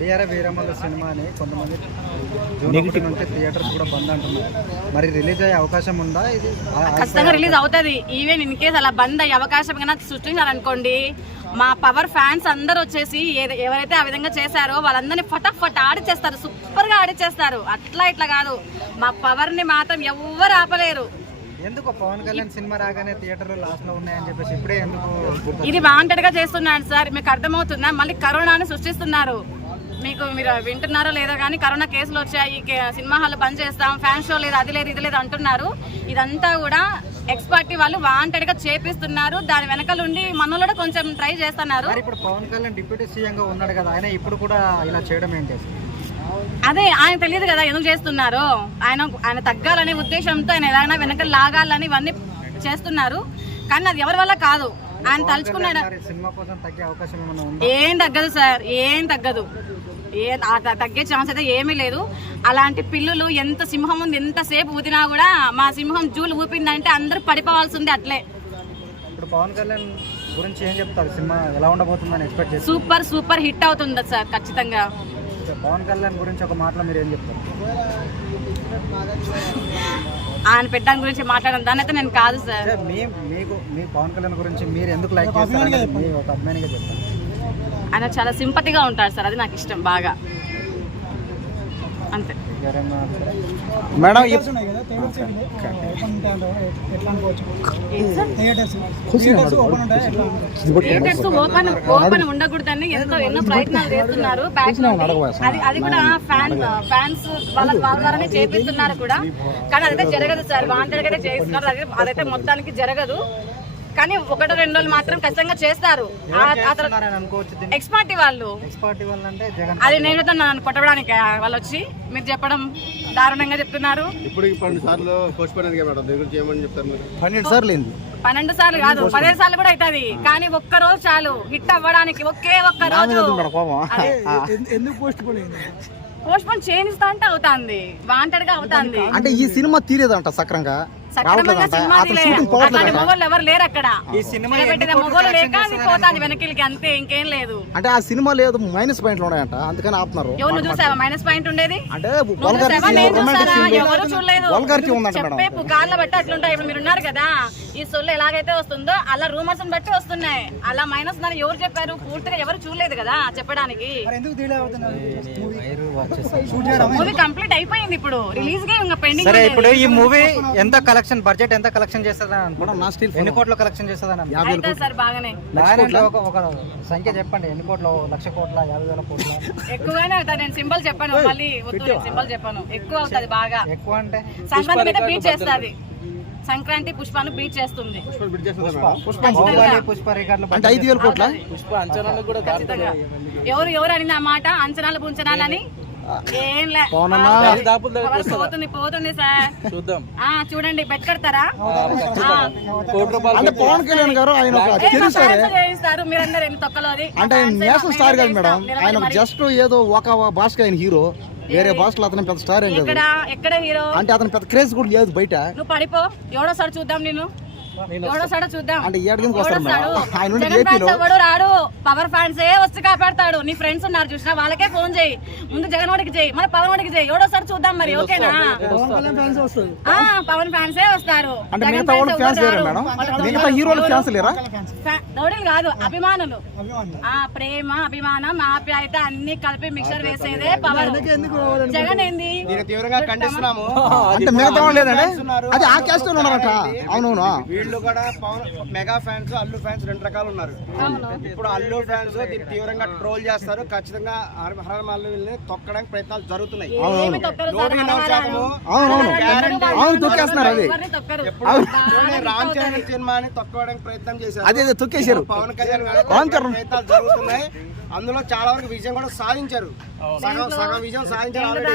హరిహర వీరమల్లు సినిమాని కొంతమంది నెగిటివ్ ఉంటే థియేటర్స్ కూడా బంద్ అంటున్నారు. మరి రిలీజ్ అయ్యే అవకాశం ఉందా? ఇది ఖచ్చితంగా రిలీజ్ అవుతుంది. ఈవెన్ ఇన్ కేసు అలా బంద్ అయ్యే అవకాశం కన్నా సృష్టించారనుకోండి, మా పవర్ ఫ్యాన్స్ అందరూ వచ్చేసి ఎవరైతే ఆ విధంగా చేశారో వాళ్ళందరినీ ఫటాఫట్ ఆడిచేస్తారు, సూపర్ గా ఆడిచేస్తారు. అట్లా ఇట్లా కాదు, మా పవర్ ని మాత్రం ఎవ్వరు ఆపలేరు. ఎందుకు పవన్ కళ్యాణ్ సినిమా రాగానే థియేటర్లు లాస్ట్ లో ఉన్నాయని చెప్పేసి ఇప్పుడే ఎందుకు? ఇది వాంటెడ్ గా చేస్తున్నాడు సార్, మీకు అర్థమవుతుందా? మళ్ళీ కరోనాని సృష్టిస్తున్నారు. మీరు వింటున్నారో లేదో కానీ కరోనా కేసులు వచ్చాయి, సినిమా హాల్ బంద్ చేస్తాం, ఫ్యాన్ షో లేదు, అది లేదు ఇది లేదు అంటున్నారు. ఇదంతా కూడా ఎక్స్ పార్టీ వాళ్ళు వాంటెడ్ గా చేపిస్తున్నారు. దాని వెనకాలండి మనలో కొంచెం ట్రై చేస్తున్నారు. ఇప్పుడు పవన్ కళ్యాణ్ డిప్యూటీ సీఎం గా ఉన్నాడు కదా, ఆయన ఇప్పుడు కూడా ఇలా చేయడం ఏంటి? అదే ఆయన తెలియదు కదా ఎందుకు చేస్తున్నారు. ఆయన తగ్గాలనే ఉద్దేశంతో ఆయన ఎలాగైనా వెనక లాగాలని ఇవన్నీ చేస్తున్నారు. కానీ అది ఎవరి వల్ల కాదు, ఆయన తలుచుకున్నాడు. ఏం తగ్గదు సార్, ఏం తగ్గదు, తగ్గే ఛాన్స్ అయితే ఏమీ లేదు. అలాంటి పిల్లులు ఎంత సింహం ఉంది ఎంతసేపు ఊదినా కూడా మా సింహం జూలు ఊపిందంటే అందరూ పడిపోవాల్సింది అట్లే. ఇప్పుడు పవన్ కళ్యాణ్ గురించి ఏం చెప్తారు? సినిమా ఎలా ఉండబోతుందని ఎక్స్పెక్ట్ చేస్తారు? సూపర్ సూపర్ హిట్ అవుతుంది సార్ ఖచ్చితంగా. పవన్ కళ్యాణ్ గురించి ఒక మాటలో మీరు ఏం చెప్తారు? ఆయన పెట్టడానికి గురించి మాట్లాడడం దాని అయితే నేను కాదు సార్. మీకు మీ పవన్ కళ్యాణ్ గురించి మీరు ఎందుకు లైక్ చేస్తారు? ఒక అభిమానిగా చెప్తారు. ఆయన చాలా సింపతిగా ఉంటాడు సార్, అది నాకు ఇష్టం బాగా, అంతే. మేడం థియేటర్స్ ఓపెన్ ఉండకూడదని ఎన్నో ప్రయత్నాలు చేస్తున్నారు. అది కూడా ఫ్యాన్స్ వాళ్ళ ద్వారానే చేపిస్తున్నారు కూడా, కానీ అదైతే జరగదు సార్. వాంటెడ్ గా చేస్తున్నారు, అదైతే మొత్తానికి జరగదు. కానీ ఒకటో రెండు రోజులు మాత్రం ఖచ్చితంగా చేస్తారు. ఎక్స్ పార్టీ వాళ్ళు అది నేను నన్ను కొట్టడానికి వాళ్ళు వచ్చి మీరు చెప్పడం దారుణంగా చెప్తున్నారు. 12 సార్లు కాదు 15 సార్లు కూడా అవుతుంది. కానీ ఒక్క రోజు చాలు హిట్ అవ్వడానికి, ఒకే ఒక్క రోజు. పోస్ట్ పోన్ చేయిస్తా అంటే అవుతుంది, వాంటెడ్ గా అవుతుంది. అంటే ఈ సినిమా తీరేదంట సక్రంగా ఎవరు లేరు అక్కడ, మొగోళ్ళు లేక పోతాను వెనక్కి, అంతే, ఇంకేం లేదు. అంటే ఆ సినిమా లేదు, మైనస్ పాయింట్లు ఉన్నాయంట, అందుకని ఆపుతున్నారు. ఎవరు చూసావా మైనస్ పాయింట్ ఉండేది? అంటే ఎవరు చూడలేదు. చెప్పే పుకార్ల బట్టి అట్లుంటాయి. ఇప్పుడు మీరు ఉన్నారు కదా, ఈ సొల్లు ఎలాగైతే వస్తుందో అలా రూమర్స్ బట్టి వస్తున్నాయి. అలా మైనస్ ఉందని ఎవరు చెప్పారు? పూర్తిగా ఎవరు చూడలేదు కదా చెప్పడానికి. మూవీ కంప్లీట్ అయిపోయింది, ఇప్పుడు రిలీజ్ గా ఇంకా పెండింగ్. ఇప్పుడు ఈ మూవీ ఎంత కలెక్షన్, బడ్జెట్ ఎంత కలెక్షన్ చేస్తుందని అనుకుంటున్నాను? ఎన్ని కోట్ల కలెక్షన్ చేస్తుందని సార్? బాగానే ఒక సంఖ్య చెప్పండి. ఎన్ని కోట్లు? 1,00,000 కోట్ల, 50,000 కోట్ల? ఎక్కువగానే అవుతుంది. నేను సింబల్ చెప్పాను, మళ్ళీ సింబల్ చెప్పాను. ఎక్కువ అవుతుంది, బాగా ఎక్కువ. అంటే సంక్రాంతి మీద బీట్ చేస్తుంది, సంక్రాంతి పుష్పను బీట్ చేస్తుంది. పుష్ప రికార్డులు అంటే 5,000 కోట్ల. పుష్ప అంచనాలు కూడా ఎవరు అడిగిన ఆ మాట, అంచనాలు పుంచనాలని ఏం పోతుంది సార్. చూద్దాం, చూడండి, బెట్ కడతారా? చేయిస్తారు మీరందరూ ఎన్ని తొక్కలో. అంటే నేషనల్ స్టార్ కాదు మేడం, ఆయన జస్ట్ ఏదో ఒక భాషకి ఆయన హీరో, వేరే భాషలో అతను పెద్ద స్టార్. ఎక్కడ హీరో అంటే అతను పెద్ద క్రేజ్ కూడా లేదు బయట. నువ్వు పడిపో, ఎవడోసారి చూద్దాం నేను, ఎవడోసాడో చూద్దాం. అంటే రాడు, పవర్ ఫ్యాన్స్ వచ్చి కాపాడతాడు. నీ ఫ్రెండ్స్ ఉన్నారు చూసినా, వాళ్ళకే ఫోన్ చేయి, ముందు జగన్ వాడికి చేయి, మన పవన్ వాడికి చేయి, ఎవడోసారి చూద్దాం. మరి ఓకేనా? పవన్ ఫ్యాన్సే వస్తారు, దౌడీలు కాదు, అభిమానులు. ప్రేమ, అభిమానం, ఆప్యాయత అన్ని కలిపి మిక్సర్ వేసేదే పవర్. జగన్ ఏంది తీవ్రంగా ఖండిస్తున్నాము. అవునవును, వీళ్ళు కూడా మెగా ఫ్యాన్స్, అల్లు ఫ్యాన్స్ 2 రకాలు ఉన్నారు. ఇప్పుడు అల్లు ఫ్యాన్స్ తీవ్రంగా ట్రోల్ చేస్తారు. ఖచ్చితంగా హరమల్లుని తొక్కడానికి ప్రయత్నాలు జరుగుతున్నాయి. రామ్ చరణ్ సినిమాని తొక్కడానికి ప్రయత్నం చేశారు. పవన్ కళ్యాణ్ ప్రయత్నాలు జరుగుతున్నాయి. అందులో చాలా వరకు విజయం కూడా సాధించారు, సగం విజయం సాధించారు ఆల్రెడీ.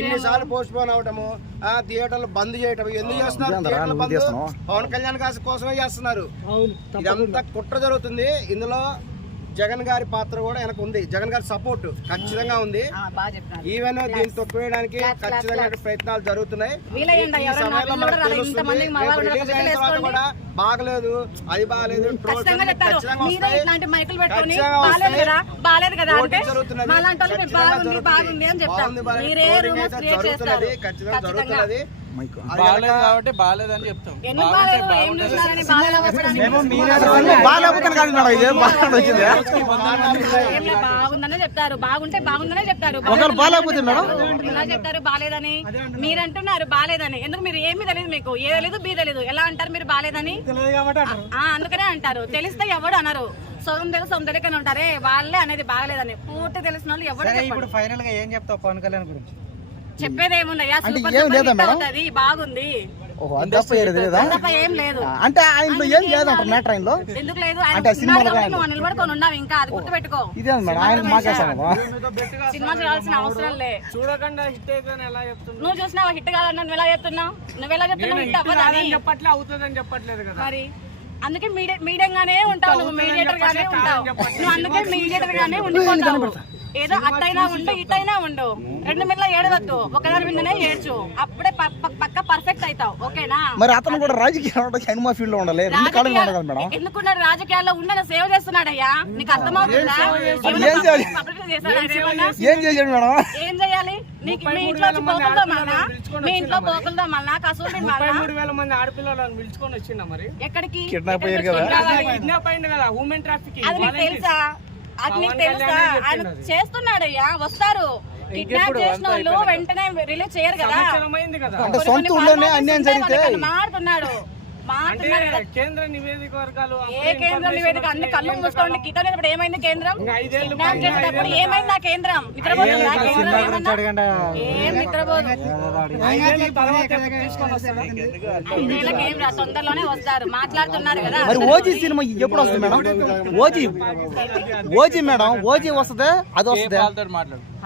ఇన్నిసార్లు పోస్ట్ పోన్ అవటము, థియేటర్లు బంద్ చేయటం, ఎందుకు చేస్తున్నారు? పవన్ కళ్యాణ్ కోసమే చేస్తున్నారు. ఇదంతా కుట్ర జరుగుతుంది. ఇందులో జగన్ గారి పాత్ర కూడా వెనక ఉంది, జగన్ గారి సపోర్ట్ ఖచ్చితంగా ఉంది. ఈవెన్ దీన్ని తొక్కివేయడానికి ఖచ్చితంగా ప్రయత్నాలు జరుగుతున్నాయి. ఈ సమయంలో మనకు తెలుస్తుంది, రిలీజ్ అయిన తర్వాత కూడా బాగలేదు అది బాగలేదు ఖచ్చితంగా చెప్తారు. మీరే ఇట్లాంటి మైకులు పెట్టుకొని బాలేదు కదా అంటే మాలాంటి వాళ్ళు మీరు బాగుంది అని చెప్తారు. మీరే రూమర్స్ క్రియేట్ చేస్తారు. ఖచ్చితంగా కాబట్టి బాగాలేదని చెప్తాం. ఎందుకు బాలేదు? ఏం చూసినారని బాగాలేదని బాగుందనే చెప్తారు. బాగుంటే బాగుందనే చెప్తారు. ఇలా చెప్తారు బాలేదని. మీరు అంటున్నారు బాలేదని. ఎందుకు మీరు ఏమీ తెలియదు, మీకు ఏ తెలీదు బి తెలీదు, ఎలా అంటారు మీరు బాలేదని? అందుకనే అంటారు. తెలిస్తే ఎవడు అనరు. సొంతం తెలుసు సొంత తెలియకనే ఉంటారే వాళ్ళే అనేది బాగలేదని. పూర్తి తెలిసిన వాళ్ళు ఎవరు. ఇప్పుడు ఫైనల్ గా ఏం చెప్తావు పవన్ కళ్యాణ్ గురించి? చెప్పేది ఏముందయ్యా, సూపర్ అవుతుంది, బాగుంది, ఏం లేదు. అంటే ఆయనలో ఏం లేదంటారు మ్యాటర్ ఆయనలో. ఎందుకు లేదు? నువ్వు నిలబడుకొని ఉన్నావు ఇంకా, అది గుర్తు పెట్టుకో. ఇదే మేడం ఆయన మాకేస్తాను సినిమా చూడాల్సిన అవసరం లే. చూడకుండా హిట్ అయిపోయిన ఎలా చెప్తున్నావు? నువ్వు చూసినావా హిట్ కాదన్నా? నువ్వు ఎలా చెప్తున్నావు? హిట్ అవ్వదని చెప్పట్లే, అవుతుందని చెప్పట్లేదు కదా. మరి అందుకే మీడియంగానే ఉంటావు, నువ్వు మీడియేటర్ గానే ఉంటావు. నువ్వు అందుకే మీడియేటర్ గానే ఉండిపోతావు. ఏదో అట్టైనా ఉండు ఇట్టైనా ఉండు, రెండు మిల్ల ఏడవద్దు, ఒకదాని మీదనే ఏడ్చు, అప్పుడే పక్క పర్ఫెక్ట్ అవుతావు. ఓకేనా? మరి అతను కూడా రాజకీయాల్లో సినిమా ఫీల్డ్ లో ఉండాలి. ఎందుకున్నాడు? రాజకీయాల్లో ఉండాలి, సేవ చేస్తున్నాడయ్యా. నీకు అర్థమవుతుందా? ఏం చేశాడు మేడం? ఏం చేయాలి? నీకు మీ ఇంట్లో పోకులతో మళ్ళా, మీ ఇంట్లో పోకులతో మళ్ళా కసూరి 33,000 మంది ఆడపిల్లలను పిలుచుకొని వచ్చిందా? మరి ఎక్కడికి కిడ్నాప్ అయ్యారు కదా, కిడ్నాప్ అయింది కదా, ఉమెన్ ట్రాఫికింగ్. అది నీకు తెలుసా? అది నీకు తెలుసా? ఆయన చేస్తున్నాడయ్యా. వస్తారు కిడ్నాప్ చేసిన వాళ్ళు వెంటనే రిలీజ్ చేయరు కదా. అంటే సొంత ఊళ్ళోనే అన్యాయం జరిగితే మారుతున్నాడు. కేంద్ర నివేదిక వర్గాలు ఏ కేంద్రం నివేదిక? అన్ని కళ్ళు మూసుకోండి. కిటన్ ఇప్పుడు ఏమైంది కేంద్రం? కిడ్నాప్ చేసేటప్పుడు ఏమైంది ఆ కేంద్రం? నిద్రపోతుందా కేంద్రం? ఏం నిద్రపోదు. ఐదేళ్ళకి ఏం రా, తొందరలోనే వస్తారు. మాట్లాడుతున్నారు కదా. మరి ఓజీ సినిమా ఎప్పుడు వస్తుంది మేడం? ఓజీ మేడం, ఓజీ వస్తుంది, అది వస్తుంది,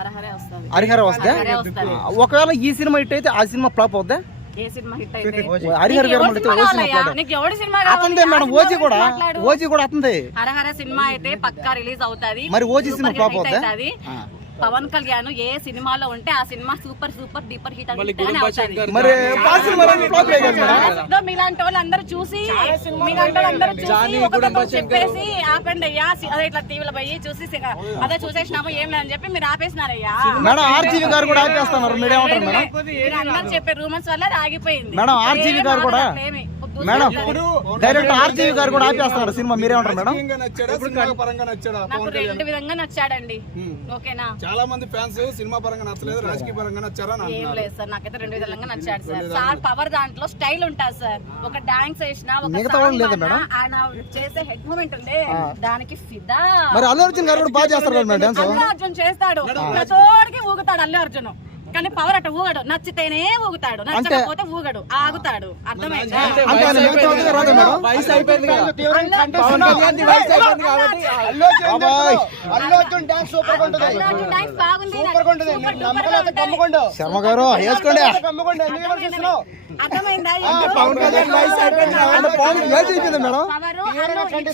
హరహరే వస్తుంది, హరిహర వస్తుంది. ఒకవేళ ఈ సినిమా హిట్ అయితే ఆ సినిమా ఫ్లాప్ అవుద్ది. ఏ సినిమా హిట్ అయితే హరిహర నీకు ఎవరి సినిమా అతందే మేడం. ఓజీ కూడా అతందే. హరహర సినిమా అయితే పక్కా రిలీజ్ అవుతాది. మరి ఓజీ సినిమా ఫ్లాప్ అవుతుంది. పవన్ కళ్యాణ్ ఏ సినిమాలో ఉంటే ఆ cinema super super deeper hit అని మరి మీలాంటి వాళ్ళు అందరూ చూసి చెప్పేసి ఆపండి అయ్యా. అదే ఇట్లా టీవీలో పోయి చూసి అదే చూసేసినాము ఏం లేదని చెప్పి మీరు ఆపేసినారయ్యా. మేడం ఆర్జీవి గారు కూడా ఆపేస్తున్నారు. మీరు అందరూ చెప్పే రూమర్స్ వల్ల ఆగిపోయింది. మేడం ఆర్జీవి గారు కూడా, మేడం డైరెక్ట్ ఆర్జీవి గారు కూడా ఆపేస్తున్నారు సినిమా. మీరేమంటారు మేడం? నాకు రెండు విధంగా నచ్చాడండి. ఓకేనా? చాలా మంది ఫ్యాన్స్ సినిమా పరంగా నచ్చలేదు, రాజకీయ పరంగా నచ్చారా? ఏం లేదు సార్, నాకైతే రెండు విధంగా నచ్చాడు సార్. సార్ పవర్ దాంట్లో స్టైల్ ఉంటుంది సార్. ఒక డాన్స్ వేసినా, ఒక ఆయన చేసే హెడ్ మూమెంట్ ఉండే దానికి ఫిదా. మరి అల్లు అర్జున్ గారు కూడా బాగా చేస్తారు మేడం డాన్స్. అల్లు అర్జున్ చేస్తాడు, ప్రతోడికి ఊగుతాడు అల్లు అర్జున్. కానీ పవర్ అట్ట ఊగడు, నచ్చితేనే ఊగుతాడు, నచ్చకపోతే ఊగడు, ఆగుతాడు. అర్థమైందా? వయసు అయిపోయింది కదా. శర్మ గారు వేసుకోండి. అర్థమైందా? మేడం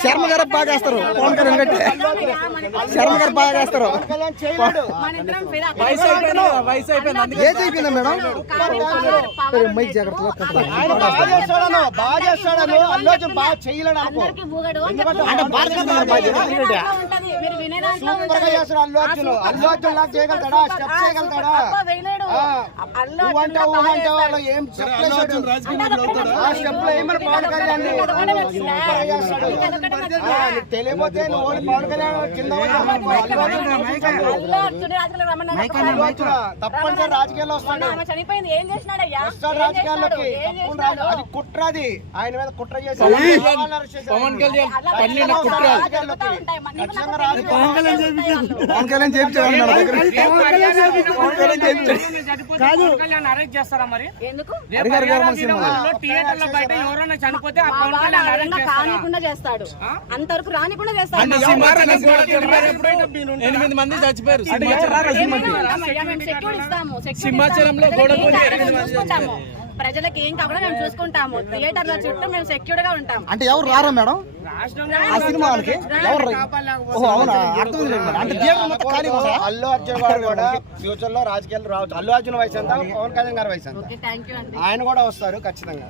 శర్మ గారు బాగా వేస్తారు, పవన్ కళ్యాణ్ కంటే శర్మ గారు బాగా వేస్తారు. వయసు అయిపోయింది, ఏజ్ అయిపోయిందా మేడం? మైక్ జాగ్రత్తగా తెలియపోతే తప్పనిసరి రాజకీయాల్లో వస్తాడు. చనిపోయింది ఏం చేసినాడయ్యా? రాజకీయాల్లోకి అది కుట్రది, ఆయన మీద కుట్ర చేసి పవన్ కళ్యాణ్ అరెస్ట్ చేస్తారా? మరి థియేటర్ల బయట ఎవరైనా చనిపోతే రానికుండా చేస్తాడు, అంతవరకు రానికుండా చేస్తాడు. 8 మంది చచ్చిపోయారు సింహాచలంలో. ప్రజలకు ఏం కాకుండా మేము చూసుకుంటాము. థియేటర్ల చుట్టూ మేము సెక్యూర్ గా ఉంటాం. అంటే ఎవరు రారా మేడం ఆ సినిమా వాళ్ళకి? ఎవరు? అవునా, అర్థం లేదు. అంటే అల్లు అర్జున్ గారు కూడా ఫ్యూచర్ లో రాజకీయాలు రావచ్చు. అల్లు అర్జున్ వయసు ఎంత, పవన్ కళ్యాణ్ గారి వయసు ఎంత, ఆయన కూడా వస్తారు ఖచ్చితంగా.